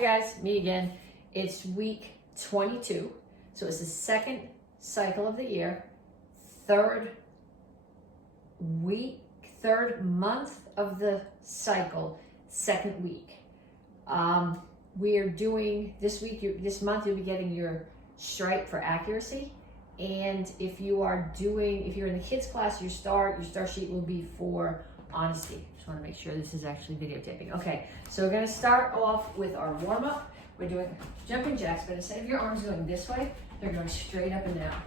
Hi guys, me again. It's week 22, so it's the second cycle of the year, third month of the cycle, second week. We are doing this week, this month you'll be getting your stripe for accuracy. And if you're in the kids class, your star sheet will be for honesty. Just want to make sure this is actually videotaping. Okay, so we're going to start off with our warm up. We're doing jumping jacks, but instead of your arms going this way, they're going straight up and down.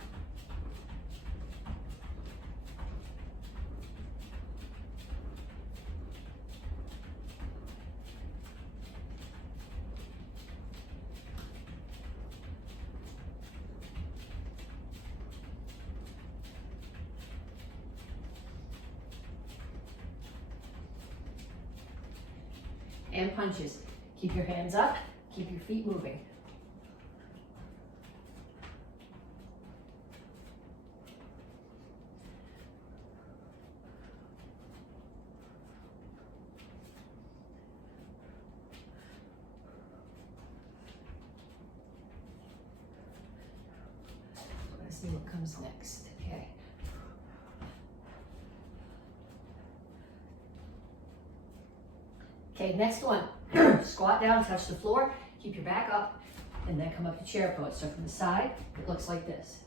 And punches. Keep your hands up, keep your feet moving. Let's see what comes next. Okay. Okay, next one. Squat down, touch the floor, keep your back up, and then come up to chair pose. So from the side, it looks like this.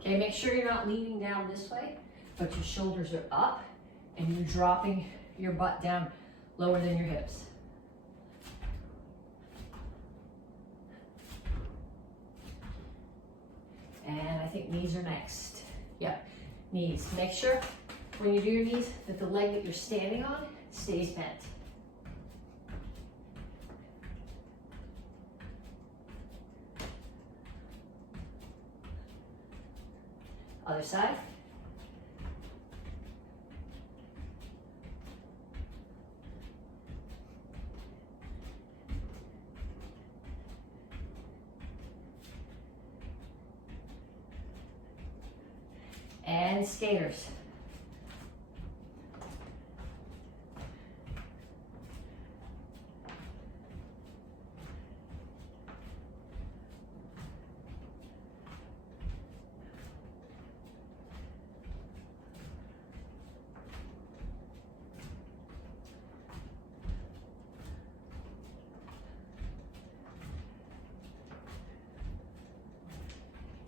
Okay, make sure you're not leaning down this way, but your shoulders are up, and you're dropping your butt down lower than your hips. And I think knees are next. Yep, knees. Make sure when you do your knees that the leg that you're standing on stays bent. Other side. And skaters.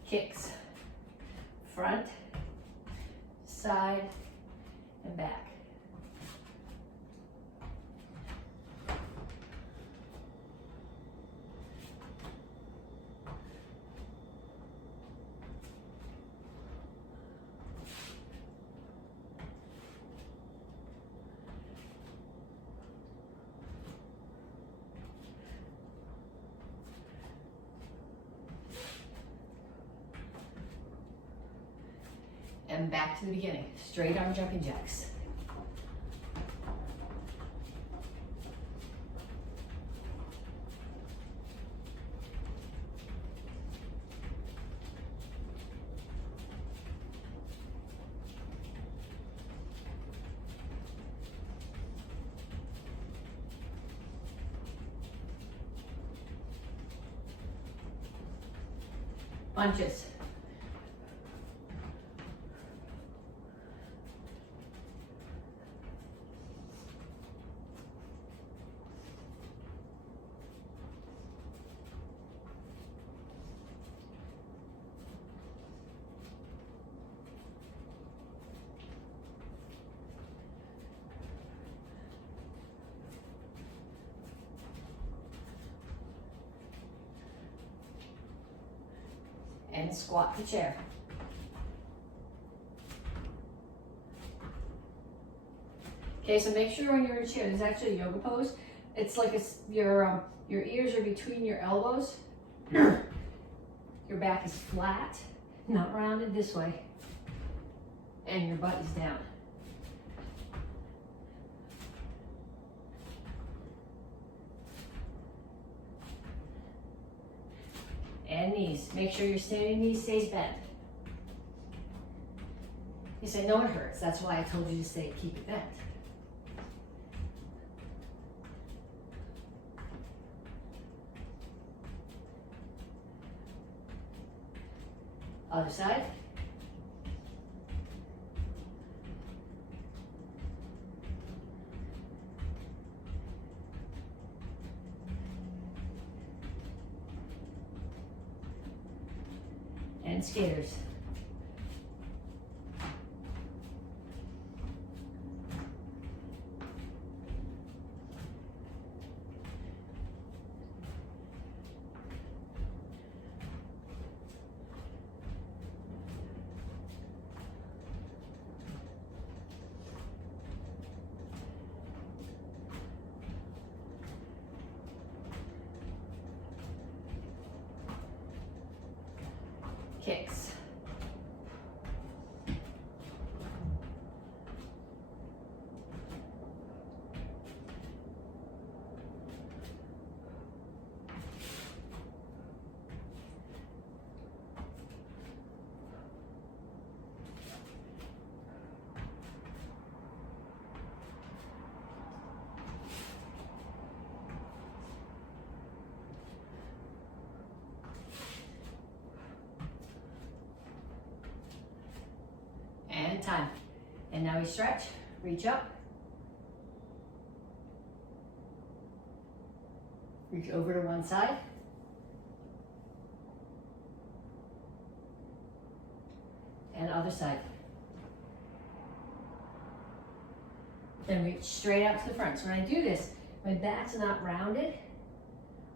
Kicks. Front, side, and back. And back to the beginning, straight arm jumping jacks. Punches. And squat to chair. Okay, so make sure when you're in a chair, this is actually a yoga pose. It's like your ears are between your elbows. Your back is flat, not rounded this way. And your butt is down. And knees. Make sure your standing knee stays bent. You say, no, it hurts. That's why I told you to stay, keep it bent. Other side. And skaters. Kicks. And time. And now we stretch, reach up. Reach over to one side. And other side. Then reach straight out to the front. So when I do this, my back's not rounded.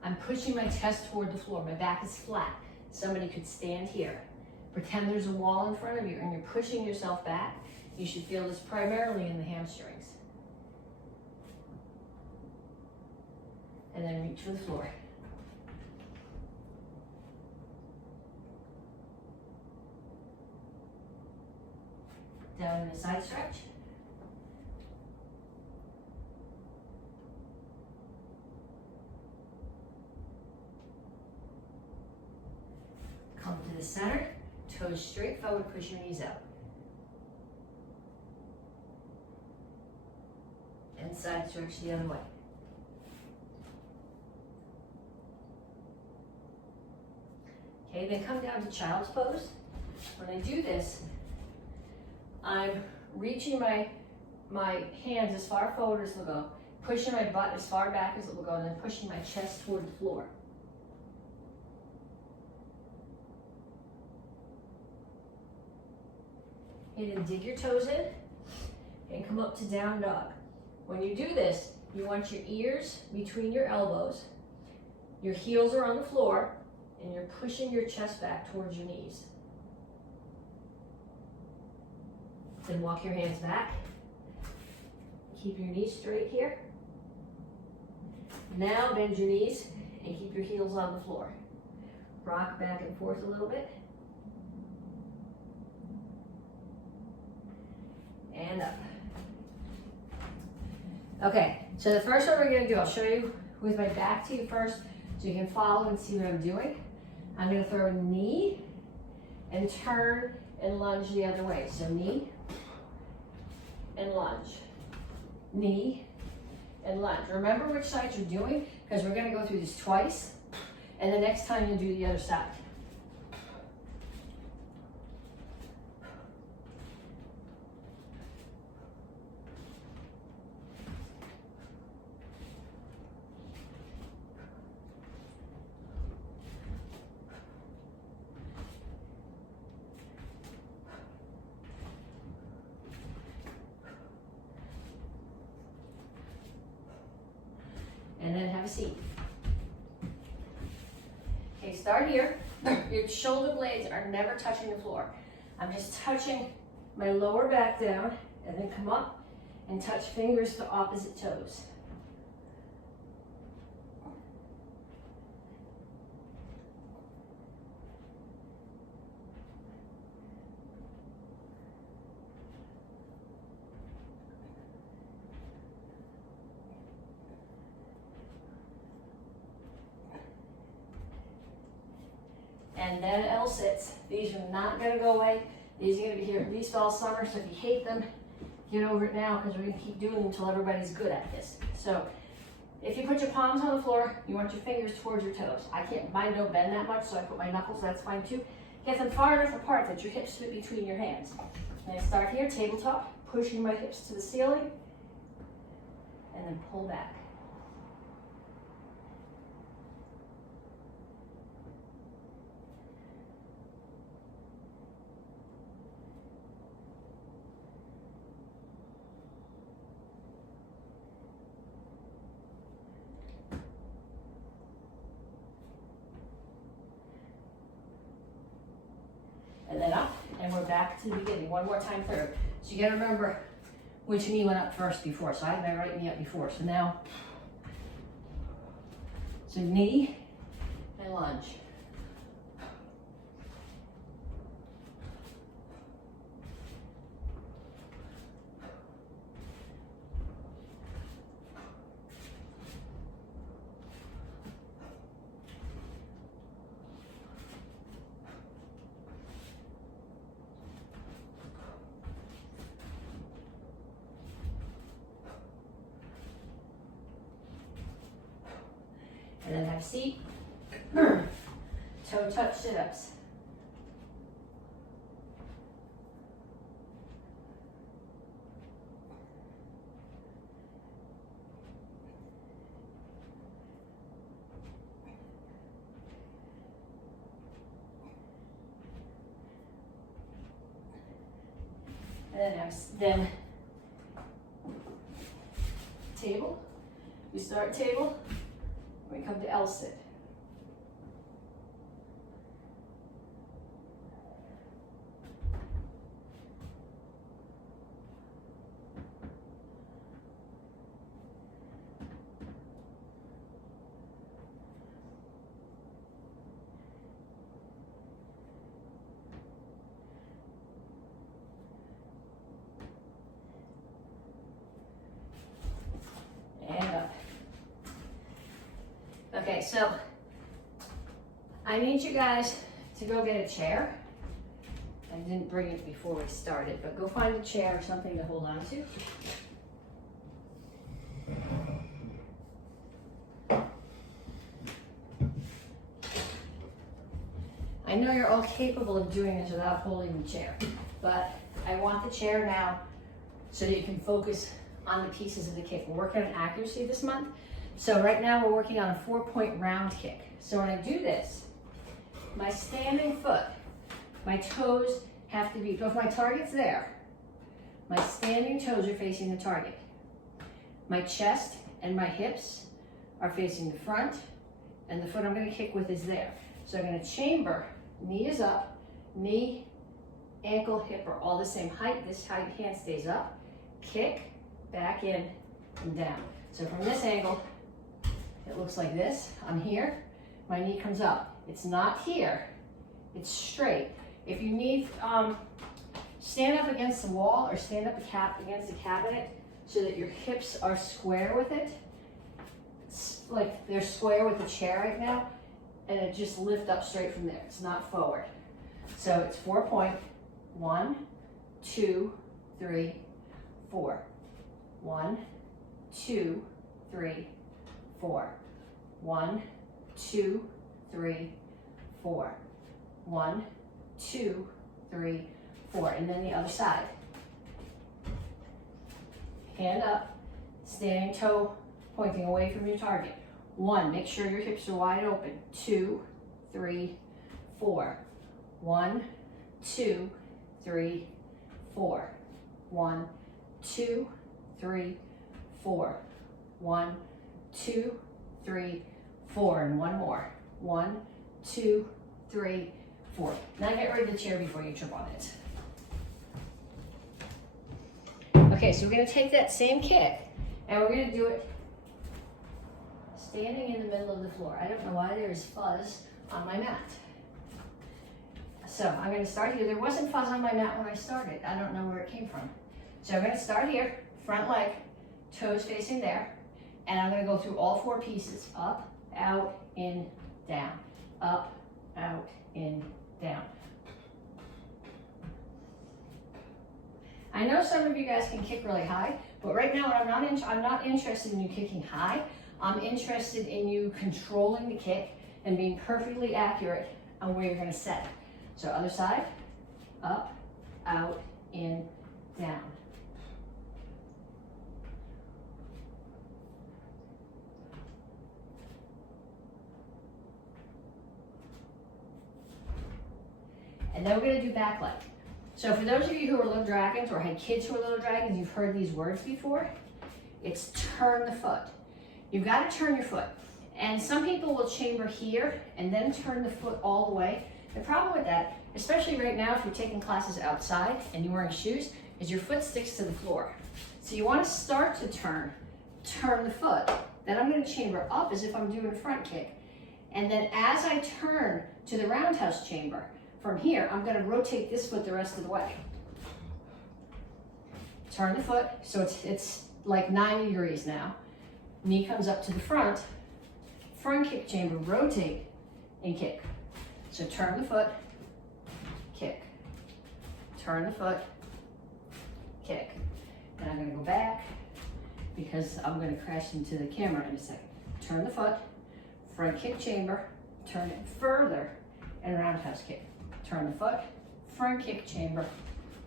I'm pushing my chest toward the floor. My back is flat. Somebody could stand here. Pretend there's a wall in front of you and you're pushing yourself back. You should feel this primarily in the hamstrings. And then reach for the floor. Down in a side stretch. Come to the center. Toes straight forward, push your knees out. And side stretch the other way. Okay, then come down to child's pose. When I do this, I'm reaching my hands as far forward as they'll go, pushing my butt as far back as it will go, and then pushing my chest toward the floor. Okay, then dig your toes in and come up to down dog. When you do this, you want your ears between your elbows, your heels are on the floor, and you're pushing your chest back towards your knees. Then walk your hands back. Keep your knees straight here. Now bend your knees and keep your heels on the floor. Rock back and forth a little bit. And up. Okay, so the first one we're going to do, I'll show you with my back to you first so you can follow and see what I'm doing. I'm going to throw a knee and turn and lunge the other way. So knee and lunge. Knee and lunge. Remember which side you're doing because we're going to go through this twice and the next time you'll do the other side. And then have a seat. Okay, start here. Your shoulder blades are never touching the floor. I'm just touching my lower back down and then come up and touch fingers to opposite toes. And then L sits. These are not going to go away These are gonna be here at least all summer, so if you hate them, get over it now, because we're gonna keep doing them until everybody's good at this. So if you put your palms on the floor, you want your fingers towards your toes. Mine don't bend that much, so I put my knuckles, that's fine too. Get them far enough apart that your hips fit between your hands. And I start here, tabletop, pushing my hips to the ceiling, and then pull back. And then up, and we're back to the beginning. One more time through. So you gotta remember which knee went up first before. So I had my right knee up before. So now, so knee and lunge. And then have seat, toe touch sit-ups. And then table, we start table. We come to L-sit. And up. Okay, so I need you guys to go get a chair. I didn't bring it before we started, but go find a chair or something to hold on to. I know you're all capable of doing this without holding the chair, but I want the chair now so that you can focus on the pieces of the kick. We're working on accuracy this month. So right now we're working on a 4-point round kick. So when I do this, my standing foot, my toes have to be, so if my target's there, my standing toes are facing the target. My chest and my hips are facing the front, and the foot I'm gonna kick with is there. So I'm gonna chamber, knee is up, knee, ankle, hip are all the same height. This height hand stays up, kick, back in, and down. So from this angle, it looks like this. I'm here, my knee comes up. It's not here, it's straight. If you need, stand up against the wall or stand up against the cabinet so that your hips are square with it. It's like they're square with the chair right now, and it just lift up straight from there. It's not forward. So it's 4-point, 1, 2, 3, 4. 1, 2, 3, 4. 1, 2, 3, 4. 1, 2, 3, 4. And then the other side. Hand up, standing toe pointing away from your target. 1, make sure your hips are wide open. 2, 3, 4. 1, 2, 3, 4. 1, 2, 3, 4. 1, 2, 3, 4. And one more. 1, 2, 3, 4. Now get rid of the chair before you trip on it. Okay, so we're going to take that same kick and we're going to do it standing in the middle of the floor. I don't know why there's fuzz on my mat. So I'm going to start here. There wasn't fuzz on my mat when I started. I don't know where it came from. So I'm going to start here, front leg, toes facing there, and I'm going to go through all 4 pieces. Up, out, in, down. Up, out, in, down. I know some of you guys can kick really high, but right now I'm not interested in you kicking high. I'm interested in you controlling the kick and being perfectly accurate on where you're going to set it. So other side, up, out, in, down. And then we're going to do back leg. So for those of you who are little dragons or had kids who are little dragons, you've heard these words before. It's turn the foot. You've got to turn your foot. And some people will chamber here and then turn the foot all the way. The problem with that, especially right now if you're taking classes outside and you're wearing shoes, is your foot sticks to the floor. So you want to start to turn the foot. Then I'm going to chamber up as if I'm doing a front kick. And then as I turn to the roundhouse chamber, from here, I'm going to rotate this foot the rest of the way. Turn the foot, so it's like 90 degrees now. Knee comes up to the front kick chamber, rotate and kick. So turn the foot, kick. Turn the foot, kick. And I'm going to go back because I'm going to crash into the camera in a second. Turn the foot, front kick chamber, turn it further, and roundhouse kick. Turn the foot, front kick chamber,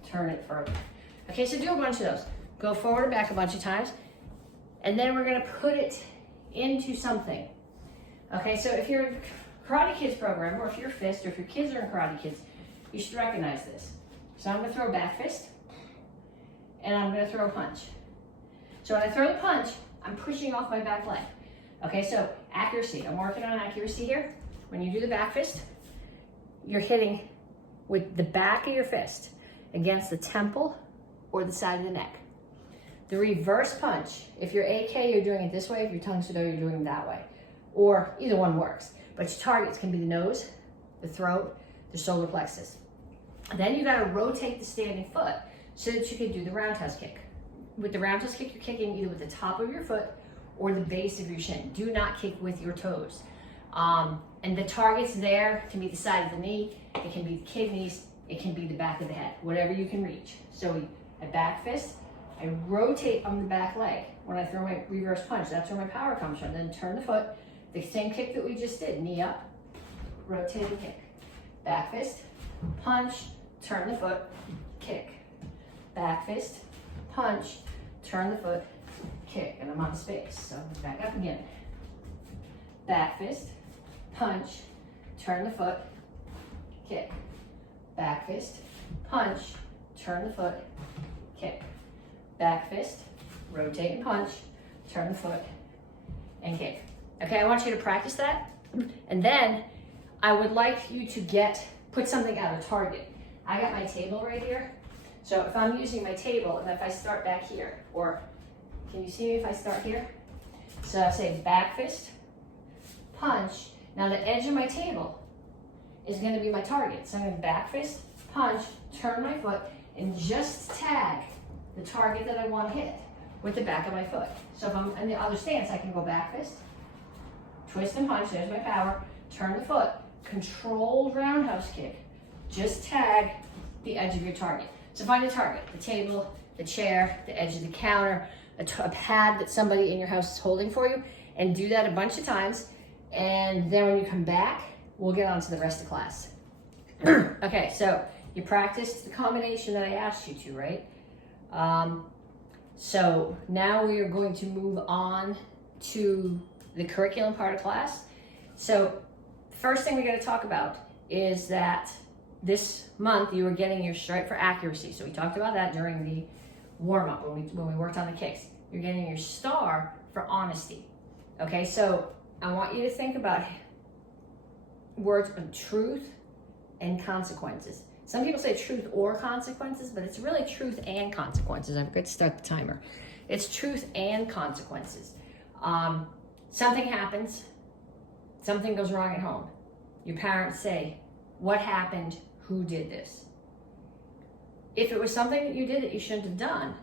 turn it further. Okay, so do a bunch of those. Go forward and back a bunch of times. And then we're gonna put it into something. Okay, so if you're a Karate Kids program, or if you're fist, or if your kids are in Karate Kids, you should recognize this. So I'm gonna throw a back fist, and I'm gonna throw a punch. So when I throw the punch, I'm pushing off my back leg. Okay, so accuracy. I'm working on accuracy here. When you do the back fist, you're hitting with the back of your fist against the temple or the side of the neck. The reverse punch, if you're AK, you're doing it this way. If you're tongue sudo, you're doing it that way. Or either one works. But your targets can be the nose, the throat, the solar plexus. Then you gotta rotate the standing foot so that you can do the roundhouse kick. With the roundhouse kick, you're kicking either with the top of your foot or the base of your shin. Do not kick with your toes. And the targets there can be the side of the knee, it can be the kidneys, it can be the back of the head, whatever you can reach. So a back fist, I rotate on the back leg. When I throw my reverse punch, that's where my power comes from. Then turn the foot, the same kick that we just did, knee up, rotate and kick. Back fist, punch, turn the foot, kick. Back fist, punch, turn the foot, kick. And I'm on space, so back up again. Back fist, punch, turn the foot, kick. Back fist, punch, turn the foot, kick. Back fist, rotate and punch, turn the foot, and kick. Okay, I want you to practice that. And then I would like you to put something out, a target. I got my table right here. So if I'm using my table, and if I start back here, or can you see me if I start here? So I say back fist, punch. Now the edge of my table is going to be my target. So I'm going to back fist, punch, turn my foot, and just tag the target that I want to hit with the back of my foot. So if I'm in the other stance, I can go back fist, twist and punch, there's my power, turn the foot, controlled roundhouse kick, just tag the edge of your target. So find a target, the table, the chair, the edge of the counter, a pad that somebody in your house is holding for you, and do that a bunch of times. And then when you come back, we'll get on to the rest of class. Okay, so you practiced the combination that I asked you to, right? So now we are going to move on to the curriculum part of class. So first thing we got to talk about is that this month you were getting your stripe for accuracy. So we talked about that during the warm-up when we worked on the kicks. You're getting your star for honesty. Okay, so I want you to think about words of truth and consequences. Some people say truth or consequences, but it's really truth and consequences. I'm going to start the timer. It's truth and consequences. Something happens, something goes wrong at home. Your parents say, what happened? Who did this? If it was something that you did that you shouldn't have done,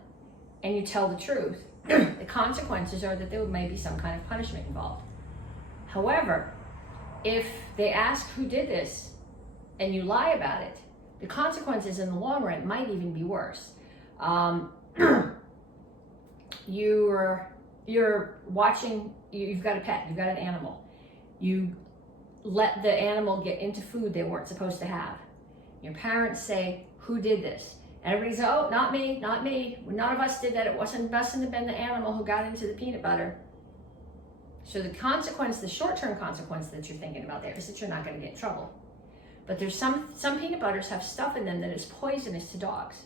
and you tell the truth, the consequences are that there may be some kind of punishment involved. However, if they ask who did this and you lie about it, the consequences in the long run might even be worse. You're watching, you've got a pet, you've got an animal. You let the animal get into food they weren't supposed to have. Your parents say, who did this? And everybody's, oh, not me, not me. None of us did that. It mustn't have been the animal who got into the peanut butter. So the consequence, the short-term consequence that you're thinking about there is that you're not going to get in trouble. But there's some peanut butters have stuff in them that is poisonous to dogs.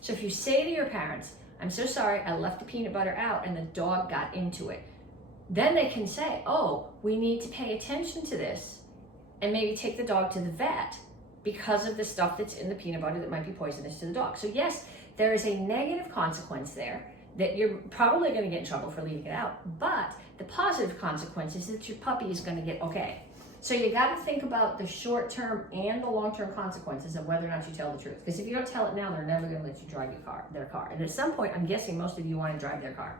So if you say to your parents, I'm so sorry, I left the peanut butter out and the dog got into it, then they can say, oh, we need to pay attention to this and maybe take the dog to the vet because of the stuff that's in the peanut butter that might be poisonous to the dog. So yes, there is a negative consequence there that you're probably going to get in trouble for leaving it out, but the positive consequence is that your puppy is going to get okay. So you got to think about the short-term and the long-term consequences of whether or not you tell the truth. Because if you don't tell it now, they're never going to let you drive their car. And at some point, I'm guessing most of you want to drive their car.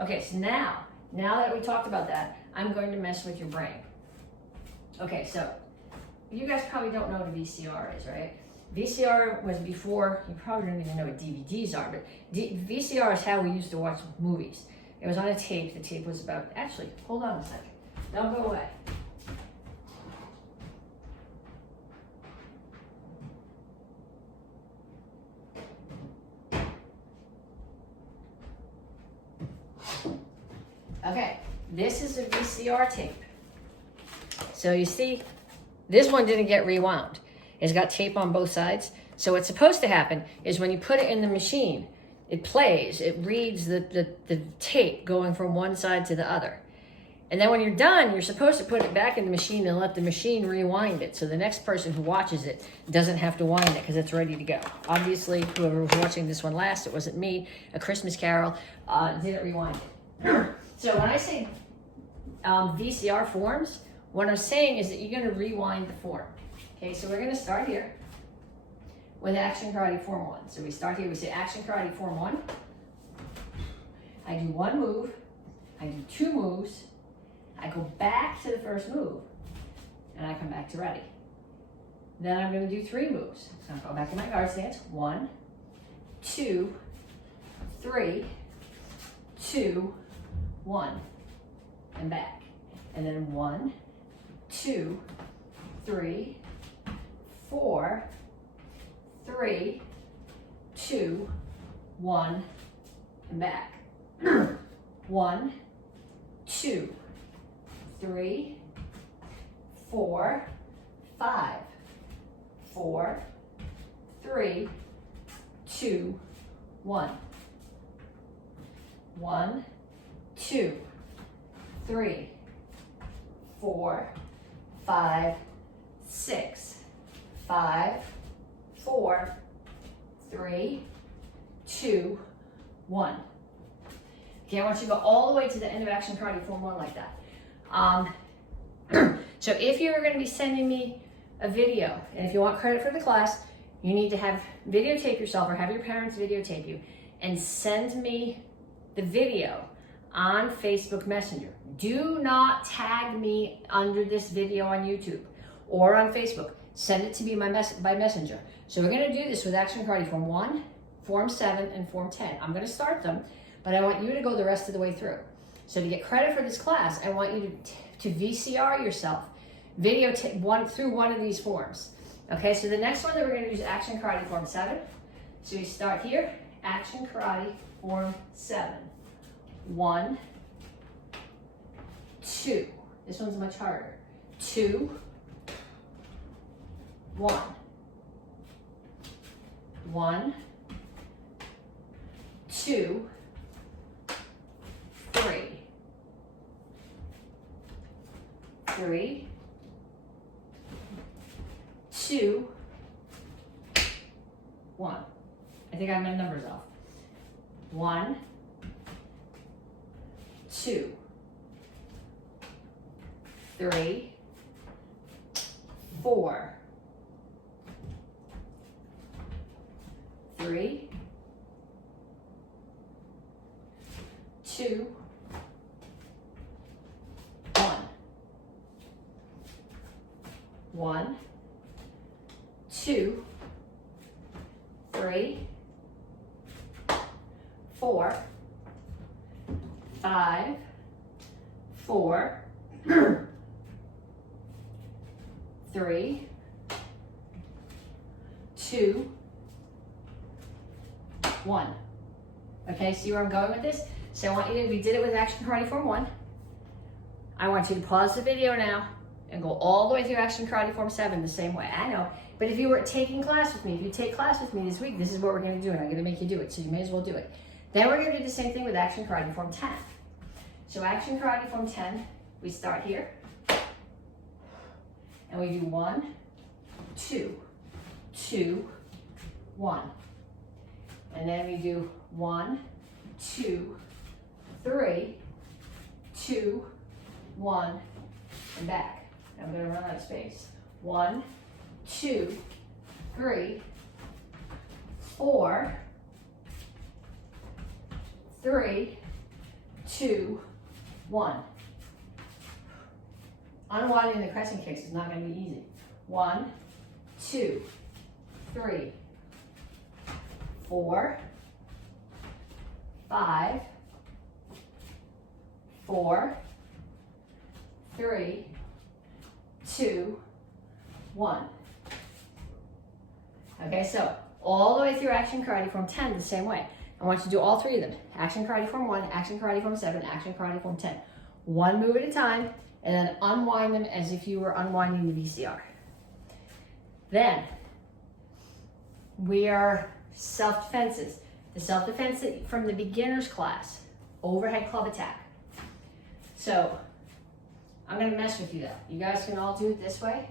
Okay, so now that we talked about that, I'm going to mess with your brain. Okay, so you guys probably don't know what a VCR is, right? VCR was before, you probably don't even know what DVDs are, but VCR is how we used to watch movies. It was on a tape. The tape was about, actually, hold on a second. Don't go away. Okay, this is a VCR tape. So you see, this one didn't get rewound. It's got tape on both sides. So what's supposed to happen is when you put it in the machine, it plays, it reads the tape going from one side to the other. And then when you're done, you're supposed to put it back in the machine and let the machine rewind it. So the next person who watches it doesn't have to wind it because it's ready to go. Obviously, whoever was watching this one last, it wasn't me, A Christmas Carol, didn't rewind it. So when I say VCR forms, what I'm saying is that you're going to rewind the form. Okay, so we're going to start here with Action Karate Form 1. So we start here, we say Action Karate Form 1. I do one move, I do two moves, I go back to the first move, and I come back to ready. Then I'm going to do three moves. So I'm going to go back to my guard stance. 1, 2, 3, 2, 1, and back. And then 1, 2, 3, 4, 3, 2, 1, and back. 1, 2, 3, 4, 5, 4, 3, 2, 1. 1, 2, 3, 4, 5, 6, 5, 4, 3, 2, 1. Okay, I want you to go all the way to the end of Action Karate Form 1 like that. So if you're going to be sending me a video, and if you want credit for the class, you need to have videotape yourself or have your parents videotape you and send me the video on Facebook Messenger. Do not tag me under this video on YouTube or on Facebook. Send it to me by Messenger. So we're going to do this with Action Karate Form 1, Form 7, and Form 10. I'm going to start them, but I want you to go the rest of the way through. So to get credit for this class, I want you to VCR yourself, videotape through one of these forms. Okay, so the next one that we're going to do is Action Karate Form 7. So we start here, Action Karate Form 7. 1, 2. This one's much harder. 2, 1. 1, 2, 3. 3, 2, 1. I think I made numbers off. 1, 2, 3, 4, 3, 2, 1. 1, 2, 3, 4, 5, 4, 3, 2, 1. Okay, see where I'm going with this? So I want you to, we did it with Action Karate Form 1. I want you to pause the video now and go all the way through Action Karate Form 7 the same way. I know, but if you were taking class with me, if you take class with me this week, this is what we're going to do, and I'm going to make you do it, so you may as well do it. Then we're going to do the same thing with Action Karate Form 10. So Action Karate Form 10, we start here, and we do 1, 2, 2, 1. And then we do 1, 2, 3, 2, 1, and back. I'm going to run out of space. 1, 2, 3, 4, 3, 2, 1. Unwinding the crescent kicks is not going to be easy. 1, 2, 3, 4, 5, 4, 3, 2, 1. Okay, so all the way through Action Karate Form 10 the same way. I want you to do all 3 of them. Action Karate Form 1, Action Karate Form 7, Action Karate Form 10. One move at a time, and then unwind them as if you were unwinding the VCR. Then, we are self-defenses. The self-defense from the beginner's class, overhead club attack. So, I'm going to mess with you though. You guys can all do it this way.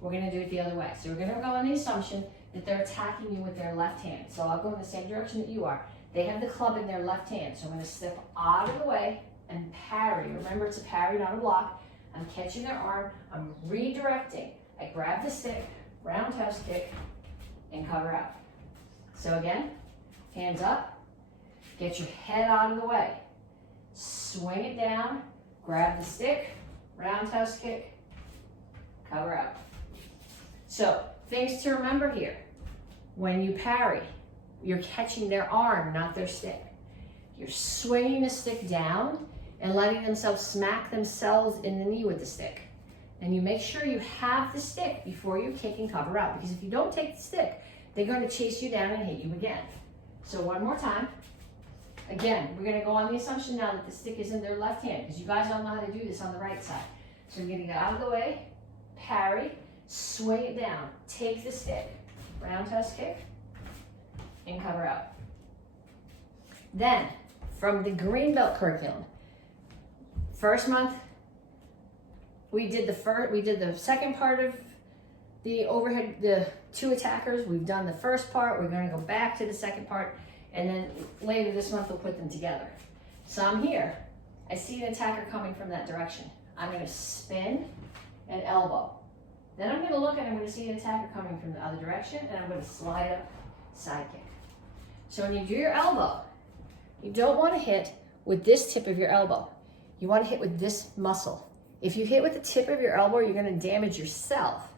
We're going to do it the other way. So we're going to go on the assumption that they're attacking you with their left hand. So I'll go in the same direction that you are. They have the club in their left hand. So I'm going to step out of the way and parry. Remember, it's a parry, not a block. I'm catching their arm. I'm redirecting. I grab the stick, roundhouse kick, and cover out. So again, hands up. Get your head out of the way. Swing it down. Grab the stick, roundhouse kick, cover out. So, things to remember here. When you parry, you're catching their arm, not their stick. You're swinging the stick down and letting themselves smack themselves in the knee with the stick. And you make sure you have the stick before you kick and cover out, because if you don't take the stick, they're going to chase you down and hit you again. So one more time. Again, we're going to go on the assumption now that the stick is in their left hand, because you guys don't know how to do this on the right side. So I'm going to get out of the way, parry, swing it down, take the stick, roundhouse kick, and cover out. Then, from the green belt curriculum, first month, we did the second part of the overhead, the 2 attackers. We've done the first part. We're going to go back to the second part, and then later this month we'll put them together. So I'm here. I see an attacker coming from that direction. I'm going to spin and elbow. Then I'm going to look and I'm going to see an attacker coming from the other direction, and I'm going to slide up, side kick. So when you do your elbow, you don't want to hit with this tip of your elbow. You want to hit with this muscle. If you hit with the tip of your elbow, you're going to damage yourself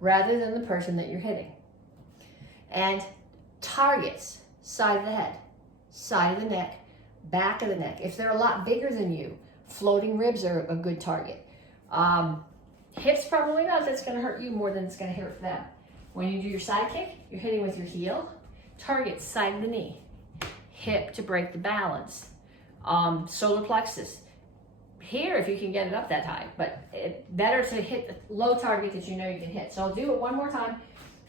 rather than the person that you're hitting. And targets, side of the head, side of the neck, back of the neck. If they're a lot bigger than you, floating ribs are a good target. Hips, probably not. That's going to hurt you more than it's going to hurt them. When you do your side kick, you're hitting with your heel. Target, side of the knee. Hip to break the balance. Solar plexus. Here, if you can get it up that high, but better to hit the low target that you know you can hit. So I'll do it one more time,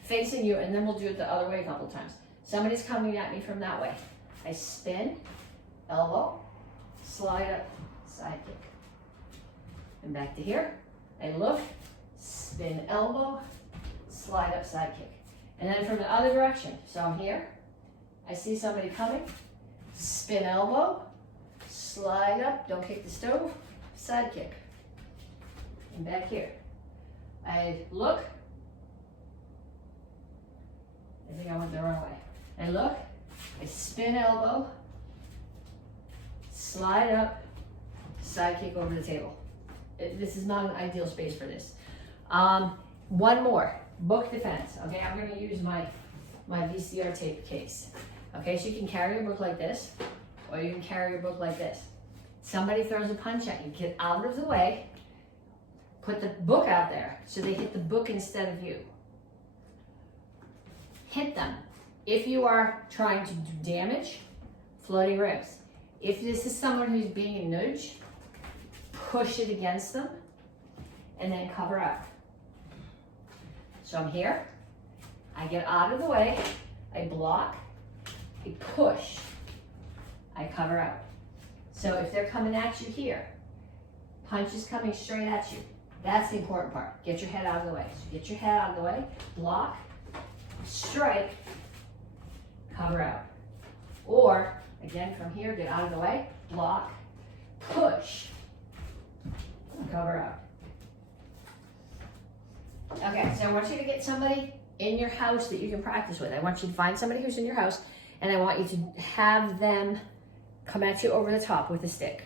facing you, and then we'll do it the other way a couple times. Somebody's coming at me from that way. I spin, elbow, slide up, side kick. And back to here. I look, spin elbow, slide up, side kick. And then from the other direction. So I'm here. I see somebody coming. Spin elbow, slide up, don't kick the stove, side kick. And back here. I look. I think I went the wrong way. I look, I spin elbow, slide up, side kick over the table. This is not an ideal space for this. One more, book defense. Okay, I'm going to use my VCR tape case. Okay, so you can carry a book like this. or you can carry your book like this. Somebody throws a punch at you, get out of the way, put the book out there so they hit the book instead of you. Hit them. If you are trying to do damage, floating ribs. If this is someone who's being a nudge, push it against them and then cover up. So I'm here, I get out of the way, I block, I push, I cover out. So if they're coming at you here, punch is coming straight at you. That's the important part. Get your head out of the way. So get your head out of the way, block, strike, cover out. Or, again, from here, get out of the way, block, push, cover out. Okay, so I want you to get somebody in your house that you can practice with. I want you to find somebody who's in your house, and I want you to have them come at you over the top with a stick,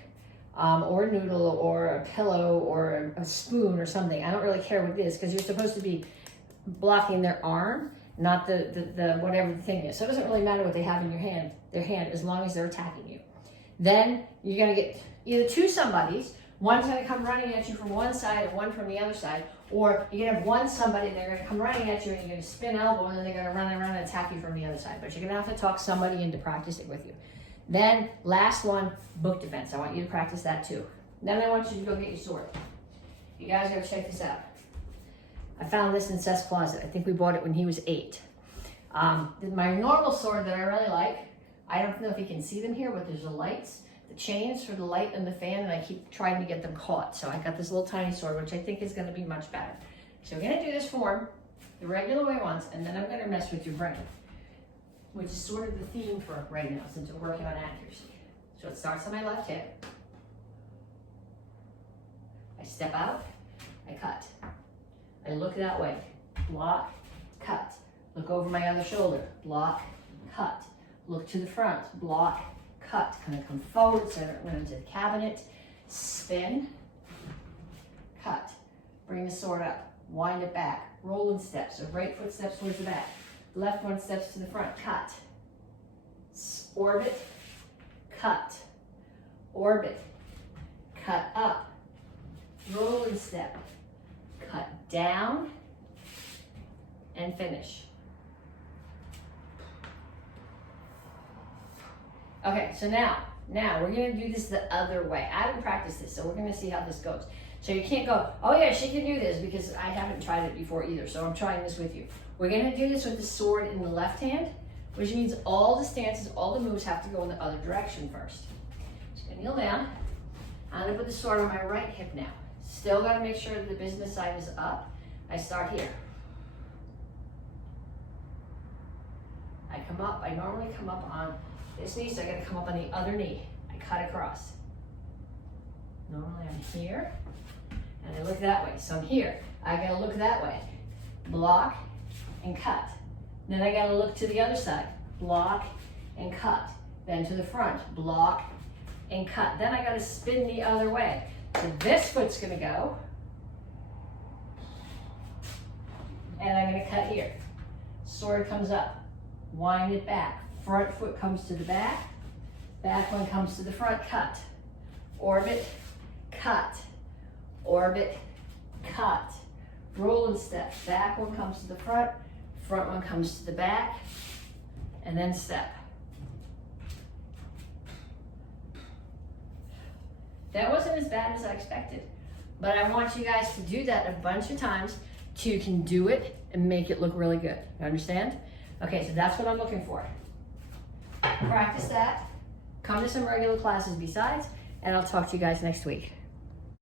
or a noodle, or a pillow, or a spoon, or something. I don't really care what it is, because you're supposed to be blocking their arm, not the whatever the thing is. So it doesn't really matter what they have in their hand, as long as they're attacking you. Then you're gonna get either two somebodies. One's gonna come running at you from one side and one from the other side, or you're gonna have one somebody and they're gonna come running at you and you're gonna spin elbow and then they're gonna run around and attack you from the other side. But you're gonna have to talk somebody into practicing with you. Then last one, book defense. I want you to practice that too. Then I want you to go get your sword. You guys gotta check this out. I found this in Seth's closet. I think we bought it when he was 8. My normal sword that I really like, I don't know if you can see them here, but there's the lights, the chains for the light and the fan, and I keep trying to get them caught. So I got this little tiny sword, which I think is gonna be much better. So we're gonna do this form the regular way once, and then I'm gonna mess with your brain, which is sort of the theme for right now, since we're working on accuracy. So it starts on my left hip. I step out, I cut. I look that way, block, cut. Look over my other shoulder, block, cut. Look to the front, block, cut. Gonna come forward, so I don't run into the cabinet. Spin, cut. Bring the sword up, wind it back, roll in steps. So right foot steps towards the back, left one steps to the front, cut. Orbit, cut. Orbit, cut up. Roll in step, cut down, and finish. Okay, so now we're gonna do this the other way. I haven't practiced this, so we're gonna see how this goes. So you can't go, oh yeah, she can do this, because I haven't tried it before either, so I'm trying this with you. We're gonna do this with the sword in the left hand, which means all the stances, all the moves have to go in the other direction first. So I'm gonna kneel down. I'm gonna put the sword on my right hip now. Still gotta make sure that the business side is up. I start here. I come up, I normally come up on this knee, so I gotta come up on the other knee. I cut across. Normally I'm here, and I look that way. So I'm here, I gotta look that way. Block and cut. Then I gotta look to the other side. Block and cut. Then to the front, block and cut. Then I gotta spin the other way. So this foot's gonna go, and I'm gonna cut here. Sword comes up, wind it back. Front foot comes to the back one comes to the front, cut. Orbit, cut. Orbit, cut. Roll and step. Back one comes to the front one comes to the back, and then step. That wasn't as bad as I expected, but I want you guys to do that a bunch of times so you can do it and make it look really good. You understand? Okay, so that's what I'm looking for. Practice that. Come to some regular classes besides, and I'll talk to you guys next week.